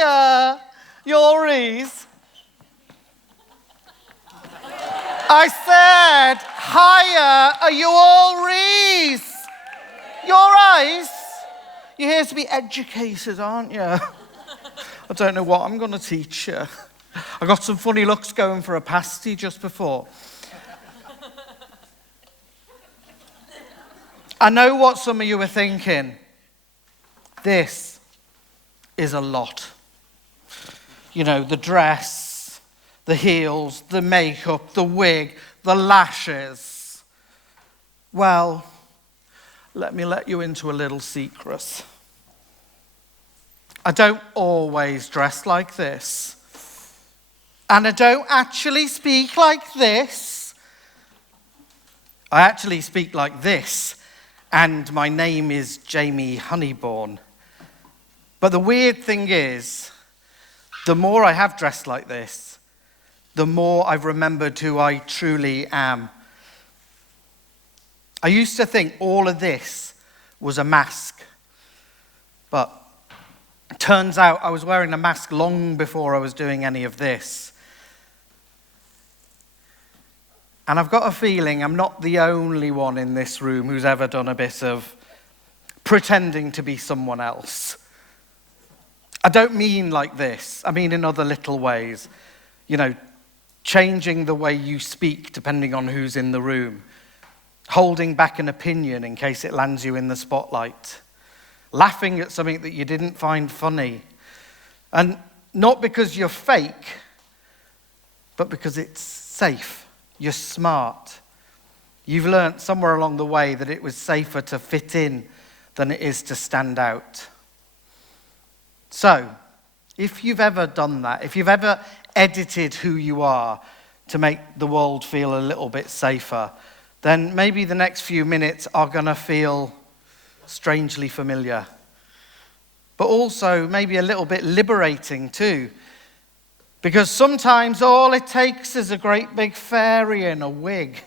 Hiya, you're Reese. I said, hiya, are you all Reese? You're Ice. You're here to be educated, aren't you? I don't know what I'm going to teach you. I got some funny looks going for a pasty just before. I know what some of you are thinking. This is a lot. You know, the dress, the heels, the makeup, the wig, the lashes. Well, let me let you into a little secret. I don't always dress like this. And I don't actually speak like this. I actually speak like this. And my name is Jamie Honeybourne. But the weird thing is, the more I have dressed like this, the more I've remembered who I truly am. I used to think all of this was a mask. But it turns out I was wearing a mask long before I was doing any of this. And I've got a feeling I'm not the only one in this room who's ever done a bit of pretending to be someone else. I don't mean like this. I mean in other little ways. You know, changing the way you speak depending on who's in the room. Holding back an opinion in case it lands you in the spotlight. Laughing at something that you didn't find funny. And not because you're fake, but because it's safe. You're smart. You've learnt somewhere along the way that it was safer to fit in than it is to stand out. So, if you've ever done that, if you've ever edited who you are to make the world feel a little bit safer, then maybe the next few minutes are going to feel strangely familiar. But also maybe a little bit liberating too. Because sometimes all it takes is a great big fairy in a wig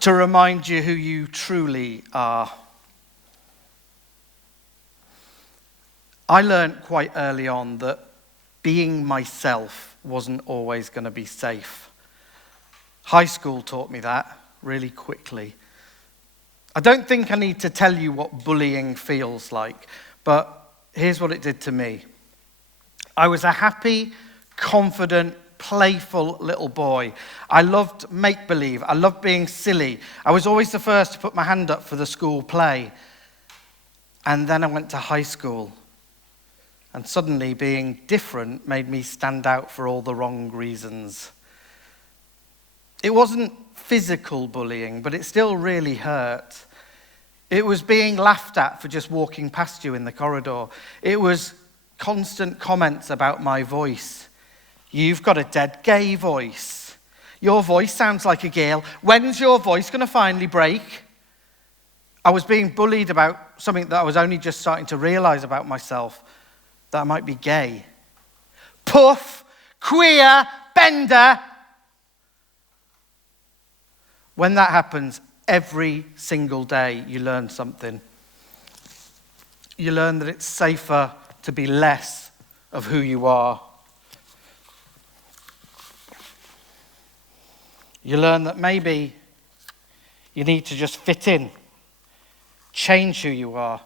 to remind you who you truly are. I learned quite early on that being myself wasn't always going to be safe. High school taught me that really quickly. I don't think I need to tell you what bullying feels like, but here's what it did to me. I was a happy, confident, playful little boy. I loved make-believe. I loved being silly. I was always the first to put my hand up for the school play. And then I went to high school. And suddenly being different made me stand out for all the wrong reasons. It wasn't physical bullying, but it still really hurt. It was being laughed at for just walking past you in the corridor. It was constant comments about my voice. You've got a dead gay voice. Your voice sounds like a girl. When's your voice going to finally break? I was being bullied about something that I was only just starting to realize about myself, that I might be gay. Puff, queer, bender. When that happens, every single day you learn something. You learn that it's safer to be less of who you are. You learn that maybe you need to just fit in, change who you are.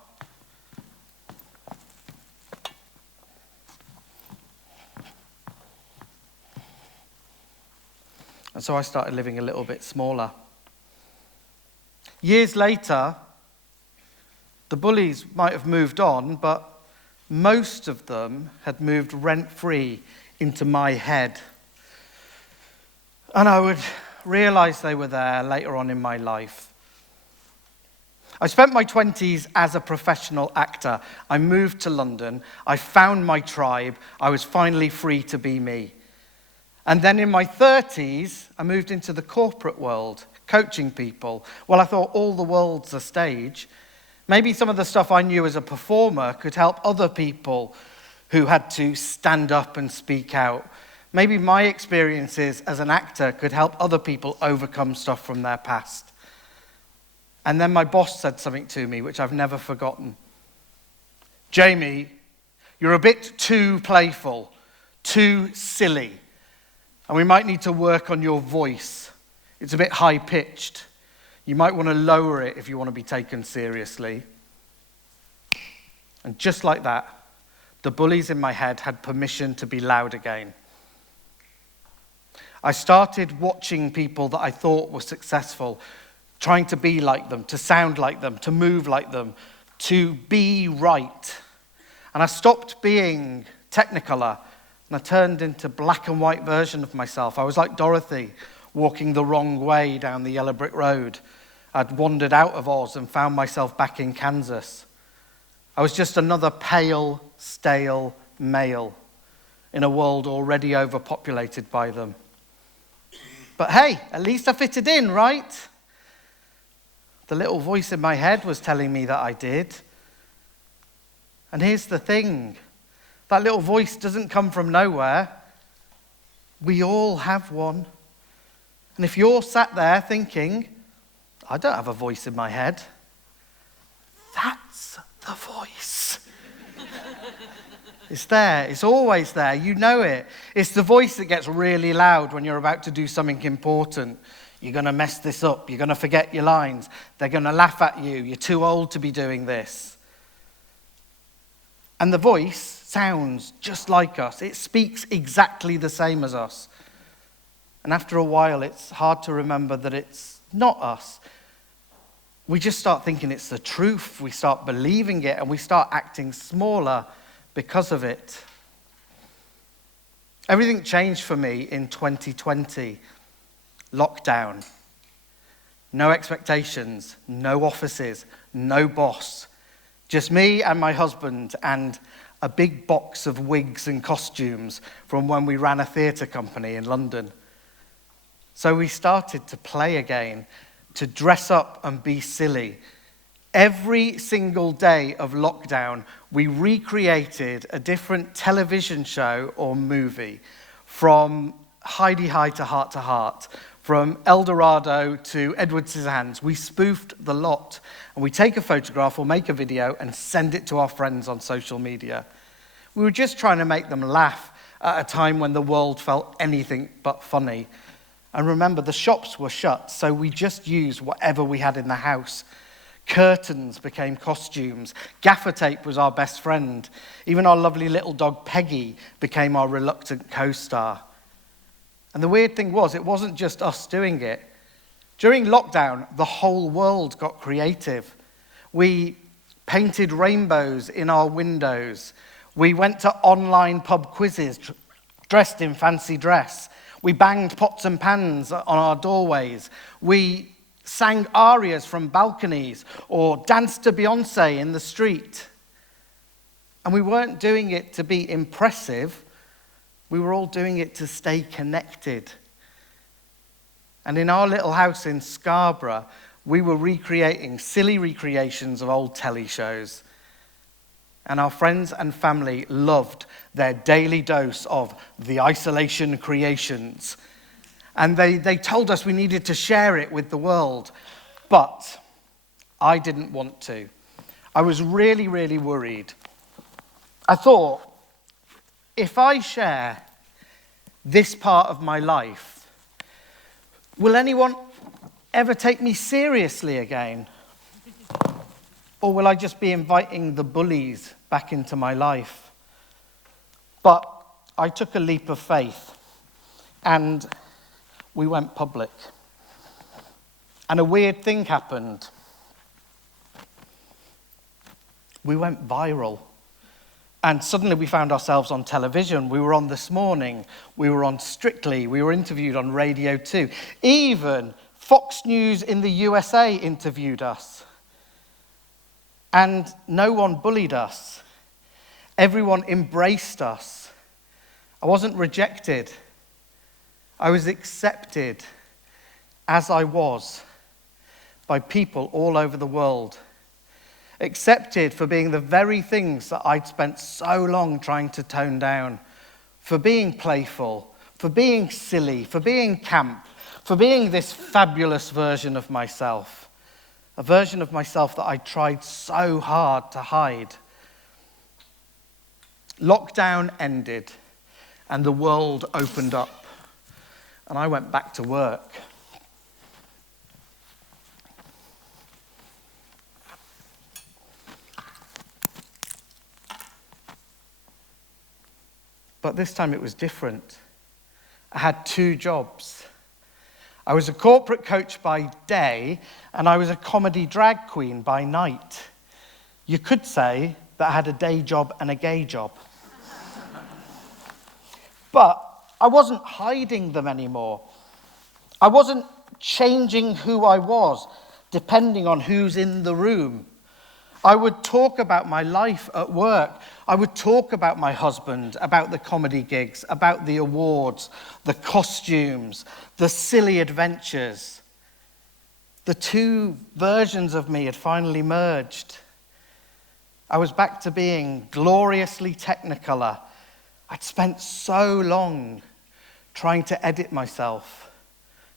And so I started living a little bit smaller. Years later, the bullies might have moved on, but most of them had moved rent-free into my head. And I would realize they were there later on in my life. I spent my 20s as a professional actor. I moved to London. I found my tribe. I was finally free to be me. And then in my 30s, I moved into the corporate world, coaching people. Well, I thought all the world's a stage. Maybe some of the stuff I knew as a performer could help other people who had to stand up and speak out. Maybe my experiences as an actor could help other people overcome stuff from their past. And then my boss said something to me, which I've never forgotten. Jamie, You're a bit too playful, too silly. And we might need to work on your voice. It's a bit high-pitched. You might want to lower it if you want to be taken seriously. And just like that, the bullies in my head had permission to be loud again. I started watching people that I thought were successful, trying to be like them, to sound like them, to move like them, to be right. And I stopped being Technicolor, and I turned into black and white version of myself. I was like Dorothy, walking the wrong way down the yellow brick road. I'd wandered out of Oz and found myself back in Kansas. I was just another pale, stale male in a world already overpopulated by them. But hey, at least I fitted in, right? The little voice in my head was telling me that I did. And here's the thing. That little voice doesn't come from nowhere. We all have one. And if you're sat there thinking, I don't have a voice in my head, that's the voice. It's there. It's always there. You know it. It's the voice that gets really loud when you're about to do something important. You're going to mess this up. You're going to forget your lines. They're going to laugh at you. You're too old to be doing this. And the voice sounds just like us. It speaks exactly the same as us. And after a while, it's hard to remember that it's not us. We just start thinking it's the truth. We start believing it, and we start acting smaller because of it. Everything changed for me in 2020. Lockdown. No expectations, no offices, no boss. Just me and my husband and a big box of wigs and costumes from when we ran a theatre company in London. So we started to play again, to dress up and be silly. Every single day of lockdown, we recreated a different television show or movie, from Hi-de-Hi to Heart, from El Dorado to Edward Scissorhands. We spoofed the lot, and we take a photograph or make a video and send it to our friends on social media. We were just trying to make them laugh at a time when the world felt anything but funny. And remember, the shops were shut, so we just used whatever we had in the house. Curtains became costumes. Gaffer tape was our best friend. Even our lovely little dog Peggy became our reluctant co-star. And the weird thing was, it wasn't just us doing it. During lockdown, the whole world got creative. We painted rainbows in our windows. We went to online pub quizzes, dressed in fancy dress. We banged pots and pans on our doorways. We sang arias from balconies or danced to Beyoncé in the street. And we weren't doing it to be impressive. We were all doing it to stay connected. And in our little house in Scarborough, we were recreating silly recreations of old telly shows. And our friends and family loved their daily dose of the isolation creations. And they told us we needed to share it with the world. But I didn't want to. I was really, really worried. I thought, if I share this part of my life, will anyone ever take me seriously again? Or will I just be inviting the bullies back into my life? But I took a leap of faith, and we went public. And a weird thing happened. We went viral. And suddenly we found ourselves on television. We were on This Morning. We were on Strictly. We were interviewed on Radio 2. Even Fox News in the USA interviewed us. And no one bullied us. Everyone embraced us. I wasn't rejected. I was accepted as I was by people all over the world. Accepted for being the very things that I'd spent so long trying to tone down. For being playful, for being silly, for being camp, for being this fabulous version of myself. A version of myself that I tried so hard to hide. Lockdown ended and the world opened up, and I went back to work. But this time it was different. I had 2 jobs. I was a corporate coach by day, and I was a comedy drag queen by night. You could say that I had a day job and a gay job. But I wasn't hiding them anymore. I wasn't changing who I was, depending on who's in the room. I would talk about my life at work. I would talk about my husband, about the comedy gigs, about the awards, the costumes, the silly adventures. The 2 versions of me had finally merged. I was back to being gloriously Technicolor. I'd spent so long trying to edit myself,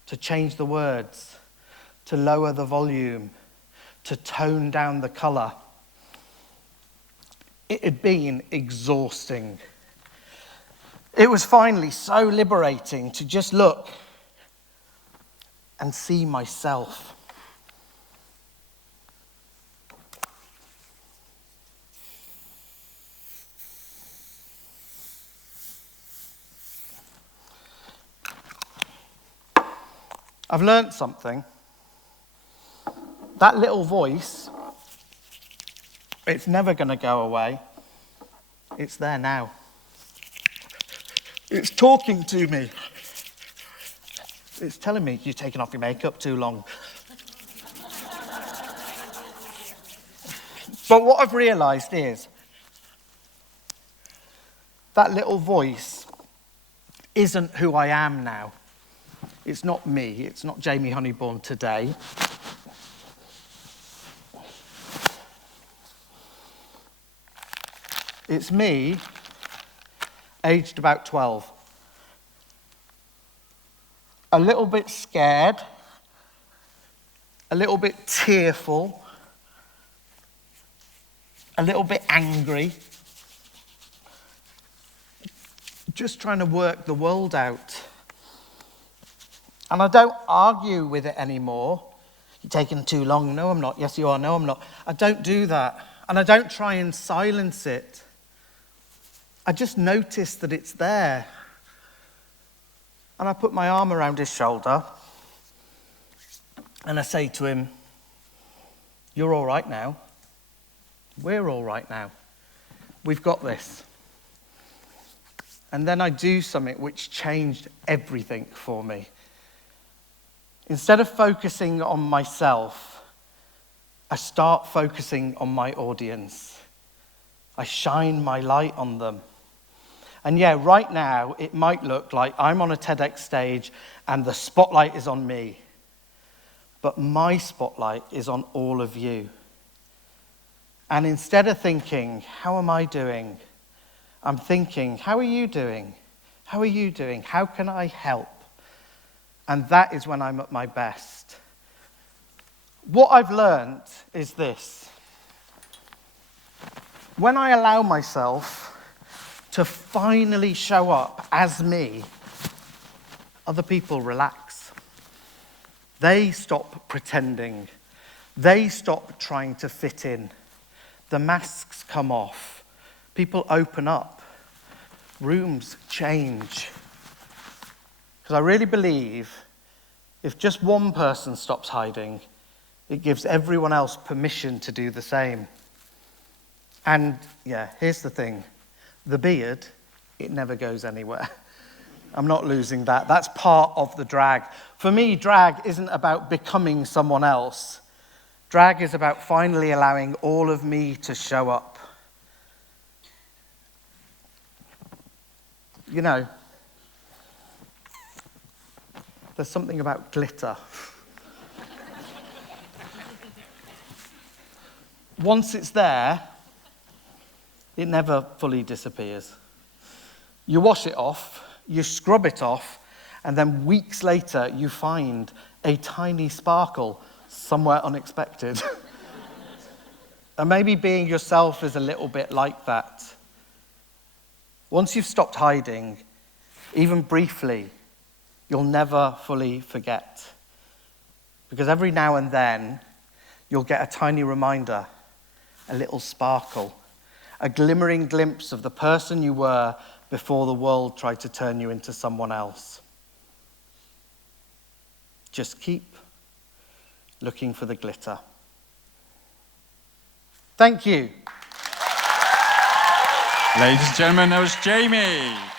to change the words, to lower the volume, to tone down the color. It had been exhausting. It was finally so liberating to just look and see myself. I've learnt something. That little voice, it's never going to go away. It's there now. It's talking to me. It's telling me you're taking off your makeup too long. But what I've realised is that little voice isn't who I am now. It's not me. It's not Jamie Honeybourne today. It's me, aged about 12. A little bit scared, a little bit tearful, a little bit angry, just trying to work the world out. And I don't argue with it anymore. You're taking too long. No, I'm not. Yes, you are. No, I'm not. I don't do that. And I don't try and silence it. I just notice that it's there. And I put my arm around his shoulder and I say to him, "You're all right now. We're all right now. We've got this." And then I do something which changed everything for me. Instead of focusing on myself, I start focusing on my audience. I shine my light on them. And yeah, right now, it might look like I'm on a TEDx stage and the spotlight is on me. But my spotlight is on all of you. And instead of thinking, how am I doing? I'm thinking, how are you doing? How are you doing? How can I help? And that is when I'm at my best. What I've learned is this. When I allow myself to finally show up as me, other people relax. They stop pretending. They stop trying to fit in. The masks come off. People open up. Rooms change. Because I really believe if just one person stops hiding, it gives everyone else permission to do the same. And yeah, here's the thing. The beard, it never goes anywhere. I'm not losing that. That's part of the drag. For me, drag isn't about becoming someone else. Drag is about finally allowing all of me to show up. You know, there's something about glitter. Once it's there, it never fully disappears. You wash it off, you scrub it off, and then weeks later you find a tiny sparkle somewhere unexpected. And maybe being yourself is a little bit like that. Once you've stopped hiding, even briefly, you'll never fully forget. Because every now and then, you'll get a tiny reminder, a little sparkle, a glimmering glimpse of the person you were before the world tried to turn you into someone else. Just keep looking for the glitter. Thank you. Ladies and gentlemen, that was Jamie.